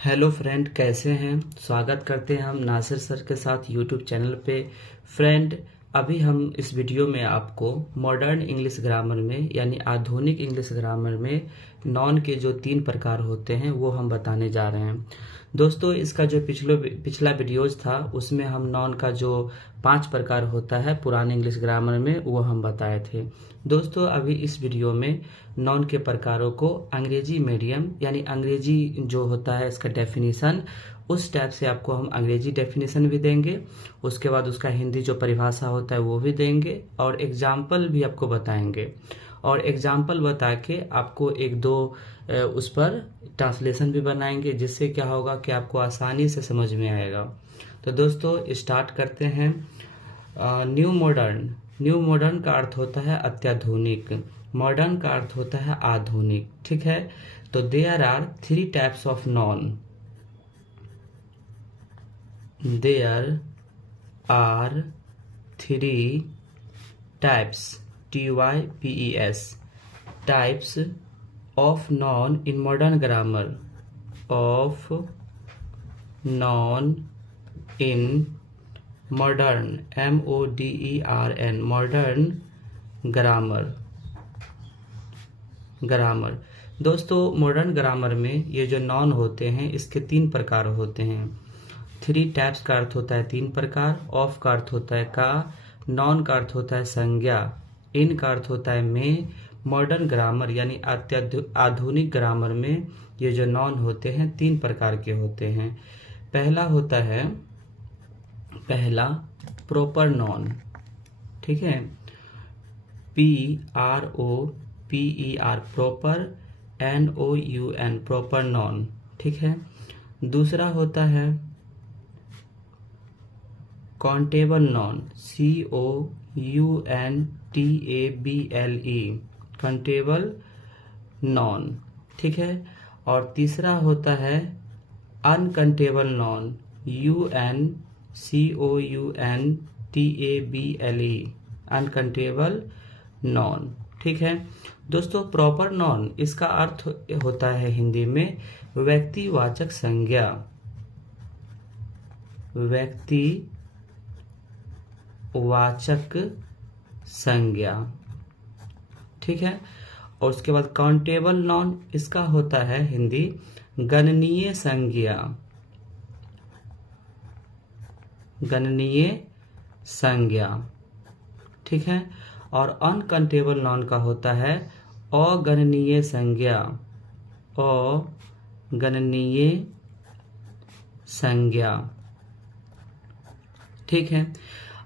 Hello friend, कैसे हैं। स्वागत करते हैं हम नासिर सर के साथ यूट्यूब चैनल पे। फ्रेंड, अभी हम इस वीडियो में आपको मॉडर्न इंग्लिश ग्रामर में यानी आधुनिक इंग्लिश ग्रामर में नॉन के जो 3 प्रकार होते हैं वो हम बताने जा रहे हैं। दोस्तों, इसका जो पिछला वीडियोज था उसमें हम नॉन का जो 5 प्रकार होता है पुराने इंग्लिश ग्रामर में वो हम बताए थे। दोस्तों, अभी इस वीडियो में नॉन के प्रकारों को अंग्रेजी मीडियम यानी अंग्रेजी जो होता है इसका डेफिनेशन, उस टाइप से आपको हम अंग्रेजी डेफिनेशन भी देंगे। उसके बाद उसका हिंदी जो परिभाषा होता है वो भी देंगे और एग्जाम्पल भी आपको बताएंगे। और एग्जाम्पल बता के आपको एक दो उस पर ट्रांसलेशन भी बनाएंगे, जिससे क्या होगा कि आपको आसानी से समझ में आएगा। तो दोस्तों, स्टार्ट करते हैं। New modern. न्यू मॉडर्न का अर्थ होता है अत्याधुनिक, मॉडर्न का अर्थ होता है आधुनिक। ठीक है, तो there are 3 types of noun. There are 3 types, TYPES, types of noun in modern grammar, of noun in modern, MODERN, modern grammar. दोस्तों, मॉडर्न ग्रामर में ये जो नॉन होते हैं इसके 3 प्रकार होते हैं। 3 टाइप्स का अर्थ होता है 3 प्रकार, ऑफ का अर्थ होता है का, नॉन का अर्थ होता है संज्ञा, इन का अर्थ होता है में। मॉडर्न ग्रामर यानी आधुनिक ग्रामर में ये जो नॉन होते हैं 3 प्रकार के होते हैं। पहला प्रॉपर नॉन। ठीक है, PROPER, proper, NOUN, proper noun. ठीक है, दूसरा होता है countable noun, COUNTABLE, countable noun. ठीक है, और तीसरा होता है uncountable noun, UNCOUNTABLE, uncountable noun. ठीक है दोस्तों, प्रॉपर नॉन इसका अर्थ होता है हिंदी में व्यक्तिवाचक संज्ञा, व्यक्तिवाचक संज्ञा। ठीक है, और उसके बाद काउंटेबल नॉन इसका होता है हिंदी गणनीय संज्ञा, गणनीय संज्ञा। ठीक है, और अनकाउंटेबल नॉन का होता है अगणनीय संज्ञा, अगणनीय संज्ञा। ठीक है,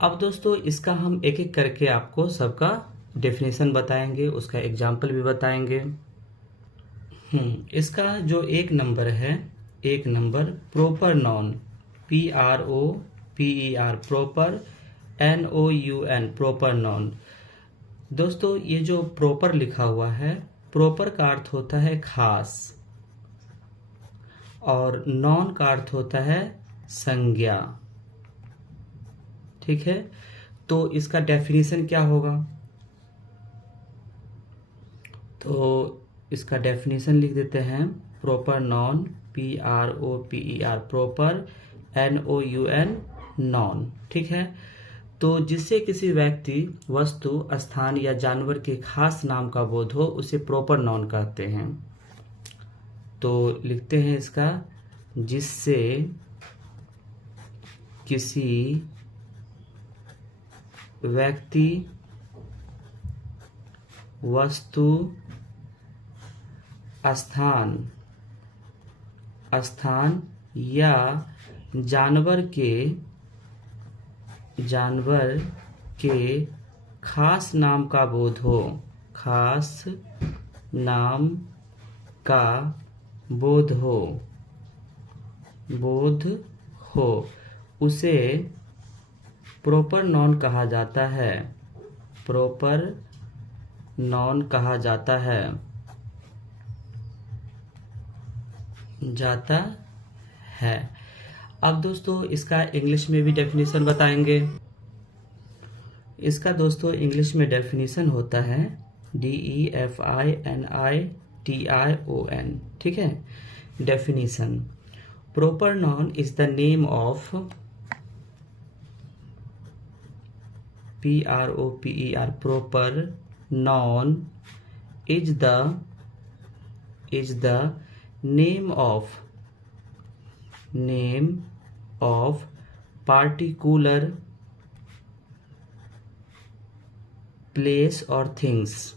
अब दोस्तों इसका हम एक एक करके आपको सबका डेफिनेशन बताएंगे, उसका एग्जाम्पल भी बताएंगे। इसका जो 1 नंबर है, 1 number proper noun, PROPER, proper, NOUN, proper noun. दोस्तों, ये जो प्रॉपर लिखा हुआ है, प्रॉपर का अर्थ होता है खास और नॉन का अर्थ होता है संज्ञा। ठीक है, तो इसका डेफिनेशन क्या होगा, तो इसका डेफिनेशन लिख देते हैं। Proper noun, PROPER, proper, NOUN, non. ठीक है, तो जिससे किसी व्यक्ति, वस्तु, स्थान या जानवर के खास नाम का बोध हो उसे प्रॉपर नॉन कहते हैं। तो लिखते हैं इसका, जिससे किसी व्यक्ति, वस्तु, स्थान या जानवर के खास नाम का बोध हो, खास नाम का बोध हो उसे प्रॉपर नॉन कहा जाता है, प्रॉपर नॉन कहा जाता है। अब दोस्तों इसका इंग्लिश में भी डेफिनेशन बताएंगे। इसका दोस्तों इंग्लिश में डेफिनेशन होता है DEFINITION। ठीक है, definition proper noun is the name of proper proper noun is the name of particular place or things,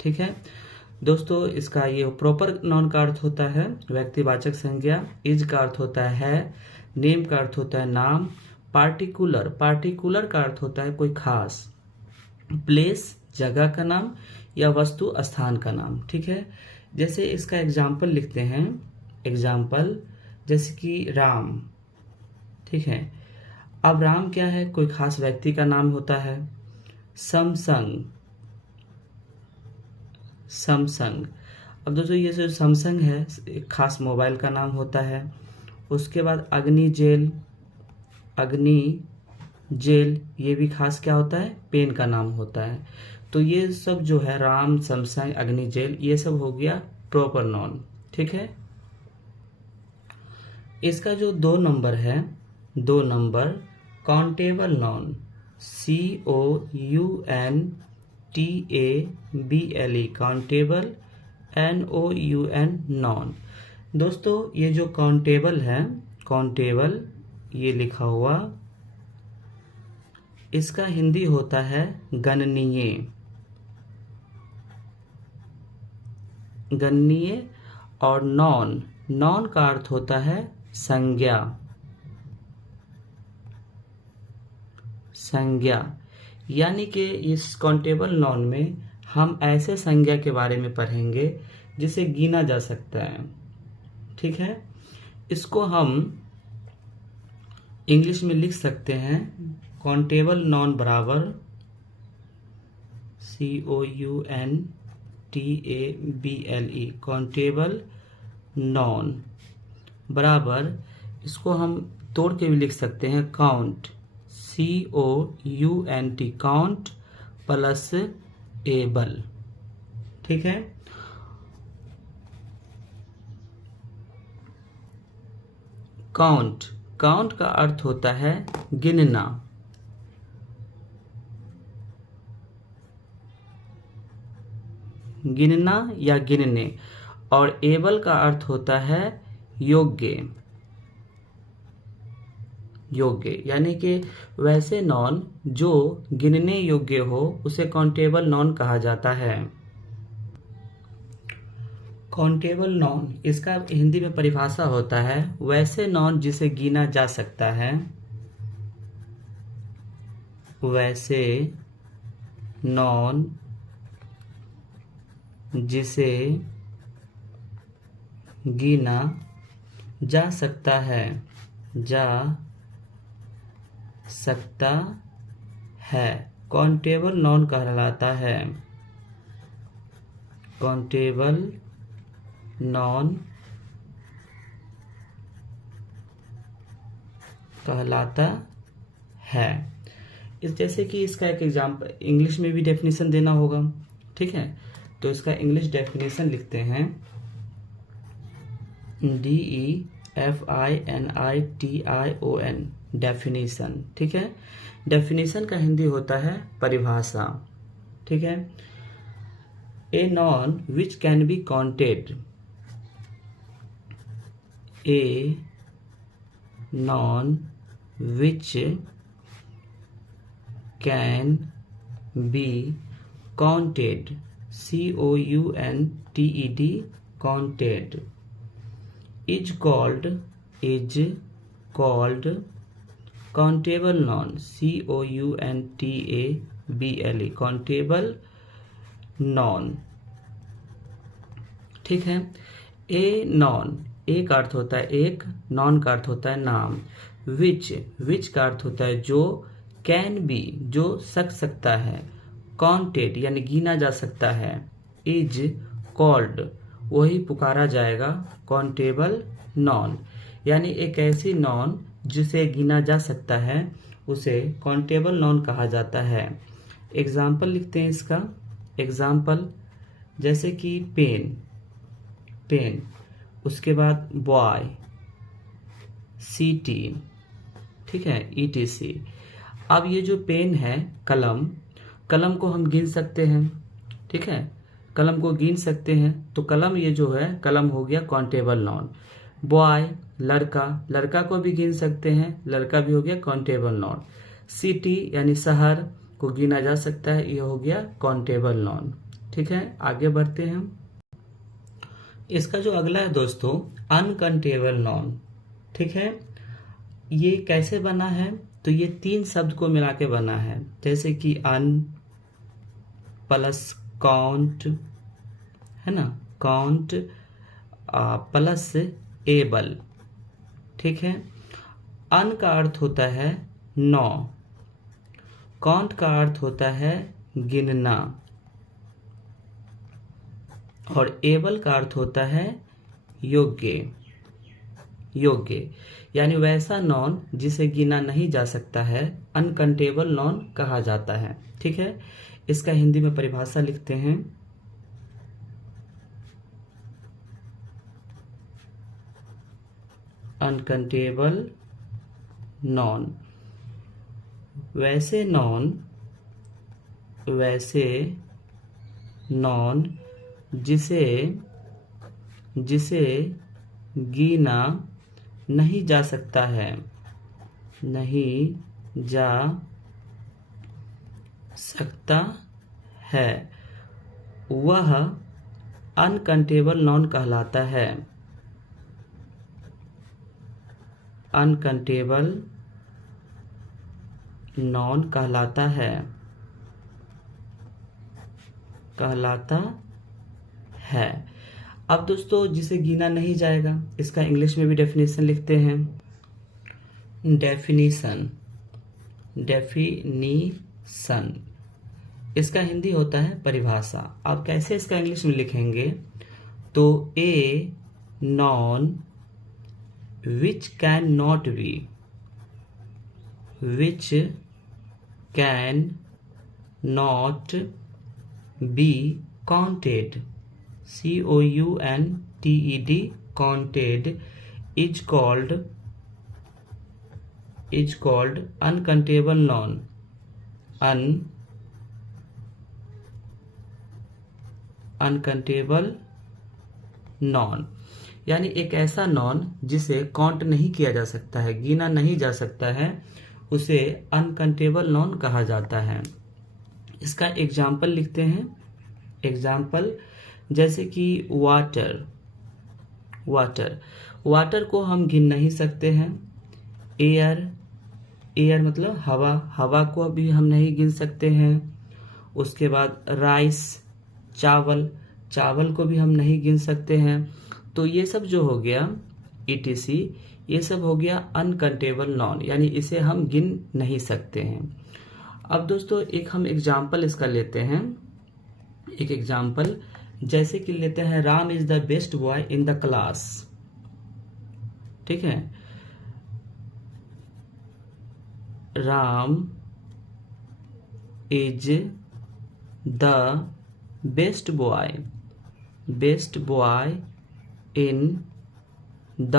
ठीक है दोस्तों। इसका ये प्रॉपर नाउन का अर्थ होता है व्यक्तिवाचक संज्ञा, इज का अर्थ होता है नेम का अर्थ होता है नाम, पार्टिकुलर का अर्थ होता है कोई खास, प्लेस जगह का नाम या वस्तु स्थान का नाम, ठीक है। जैसे इसका एग्जाम्पल लिखते हैं, एग्जाम्पल जैसे कि राम, ठीक है। अब राम क्या है, कोई खास व्यक्ति का नाम होता है। सैमसंग, अब दोस्तों ये जो सैमसंग है एक खास मोबाइल का नाम होता है। उसके बाद अग्नि जेल ये भी खास क्या होता है, पेन का नाम होता है। तो ये सब जो है राम, सैमसंग, अग्नि जेल ये सब हो गया प्रॉपर नाउन, ठीक है। इसका जो 2 नंबर है, 2 number countable noun, COUNTABLE countable, NOUN non. दोस्तों ये जो काउंटेबल है, काउंटेबल ये लिखा हुआ, इसका हिंदी होता है गणनीय, और नॉन का अर्थ होता है संज्ञा, यानी कि इस काउंटेबल नाउन में हम ऐसे संज्ञा के बारे में पढ़ेंगे जिसे गिना जा सकता है, ठीक है। इसको हम इंग्लिश में लिख सकते हैं काउंटेबल नाउन बराबर COUNTABLE काउंटेबल नाउन बराबर, इसको हम तोड़ के भी लिख सकते हैं count, COUNT count plus able, ठीक है। काउंट का अर्थ होता है गिनना, या गिनने, और एबल का अर्थ होता है योग्य, यानी कि वैसे नॉन जो गिनने योग्य हो उसे काउंटेबल नॉन कहा जाता है। काउंटेबल नॉन इसका हिंदी में परिभाषा होता है वैसे नॉन जिसे गिना जा सकता है, वैसे नॉन जिसे गिना जा सकता है, काउंटेबल नॉन कहलाता है, काउंटेबल नॉन कहलाता है। इस जैसे कि इसका एक एग्जाम्पल इंग्लिश में भी डेफिनेशन देना होगा, ठीक है। तो इसका इंग्लिश डेफिनेशन लिखते हैं DEFINITION डेफिनेशन, ठीक है। डेफिनेशन का हिंदी होता है परिभाषा, ठीक है। A non which can be counted, a non which can be counted, COUNTED counted, is called countable noun, COUNTABLE countable noun, ठीक है। ए नॉन, ए का अर्थ होता है एक, नॉन का अर्थ होता है नाम, विच का अर्थ होता है जो, कैन बी जो सकता है, काउंटेड यानी गिना जा सकता है, इज कॉल्ड वही पुकारा जाएगा, काउंटेबल नॉन यानी एक ऐसी नॉन जिसे गिना जा सकता है उसे काउंटेबल नॉन कहा जाता है। एग्जाम्पल लिखते हैं इसका, एग्जाम्पल जैसे कि पेन, पेन, उसके बाद बॉय, सिटी, ठीक है, ETC। अब ये जो पेन है, कलम, कलम को हम गिन सकते हैं, ठीक है, कलम को गिन सकते हैं, तो कलम ये जो है कलम हो गया काउंटेबल नाउन। बॉय, लड़का, लड़का को भी गिन सकते हैं, लड़का भी हो गया काउंटेबल नाउन। सिटी यानी शहर को गिना जा सकता है, ये हो गया काउंटेबल नाउन। ठीक है, आगे बढ़ते हैं। इसका जो अगला है दोस्तों अनकाउंटेबल नाउन, ठीक है। ये कैसे बना है, तो ये 3 शब्द को मिला के बना है, जैसे कि अन प्लस काउंट, है ना, काउंट प्लस एबल, ठीक है। अन का अर्थ होता है 9, काउंट का अर्थ होता है गिनना, और एबल का अर्थ होता है योग्य, योग्य, यानी वैसा नॉन जिसे गिना नहीं जा सकता है अनकाउंटेबल नॉन कहा जाता है। ठीक है, इसका हिंदी में परिभाषा लिखते हैं। अनकाउंटेबल नॉन, वैसे नॉन, वैसे नॉन जिसे गिना नहीं जा सकता है, नहीं जा सकता है, वह अनकाउंटेबल नॉन कहलाता है। अनकाउंटेबल नॉन कहलाता है, अब दोस्तों जिसे गिना नहीं जाएगा, इसका इंग्लिश में भी डेफिनेशन लिखते हैं। डेफिनेशन, डेफिनेशन, इसका हिंदी होता है परिभाषा। अब कैसे इसका इंग्लिश में लिखेंगे, तो a non which can not be, which can not be counted, COUNTED, counted, is called uncountable noun, uncountable noun, यानी एक ऐसा नॉन जिसे काउंट नहीं किया जा सकता है, गिना नहीं जा सकता है, उसे अनकाउंटेबल नॉन कहा जाता है। इसका एग्जाम्पल लिखते हैं। एग्जाम्पल जैसे कि वाटर, वाटर, वाटर को हम गिन नहीं सकते हैं। एयर, एयर मतलब हवा, हवा को भी हम नहीं गिन सकते हैं। उसके बाद राइस, चावल, चावल को भी हम नहीं गिन सकते हैं। तो ये सब जो हो गया ETC, ये सब हो गया अनकाउंटेबल नॉन, यानी इसे हम गिन नहीं सकते हैं। अब दोस्तों एक हम एग्जाम्पल इसका लेते हैं। एक एग्जाम्पल जैसे कि लेते हैं, Ram is the best boy in the class, ठीक है। Ram is the best boy, best boy in the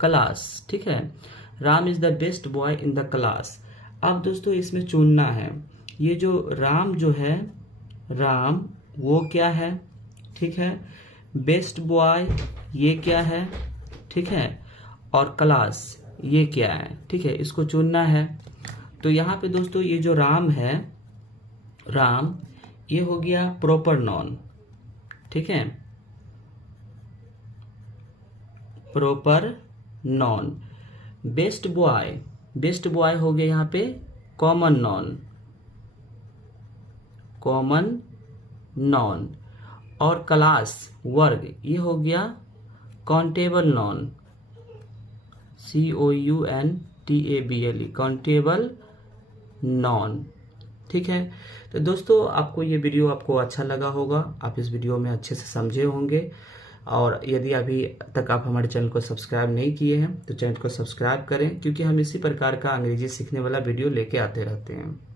class, ठीक है। Ram is the best boy in the class. अब दोस्तों इसमें चुनना है, ये जो राम जो है, राम वो क्या है, ठीक है, बेस्ट बॉय ये क्या है, ठीक है, और क्लास ये क्या है, ठीक है, इसको चुनना है। तो यहाँ पे दोस्तों ये जो राम है, राम ये हो गया प्रॉपर नॉन, ठीक है, proper noun. Best boy, best boy हो गया यहाँ पे कॉमन नॉन, कॉमन नॉन, और क्लास वर्ग ये हो गया countable noun, COUNTABLE, countable noun, ठीक है। तो दोस्तों आपको ये वीडियो आपको अच्छा लगा होगा, आप इस वीडियो में अच्छे से समझे होंगे, और यदि अभी तक आप हमारे चैनल को सब्सक्राइब नहीं किए हैं तो चैनल को सब्सक्राइब करें, क्योंकि हम इसी प्रकार का अंग्रेजी सीखने वाला वीडियो लेके आते रहते हैं।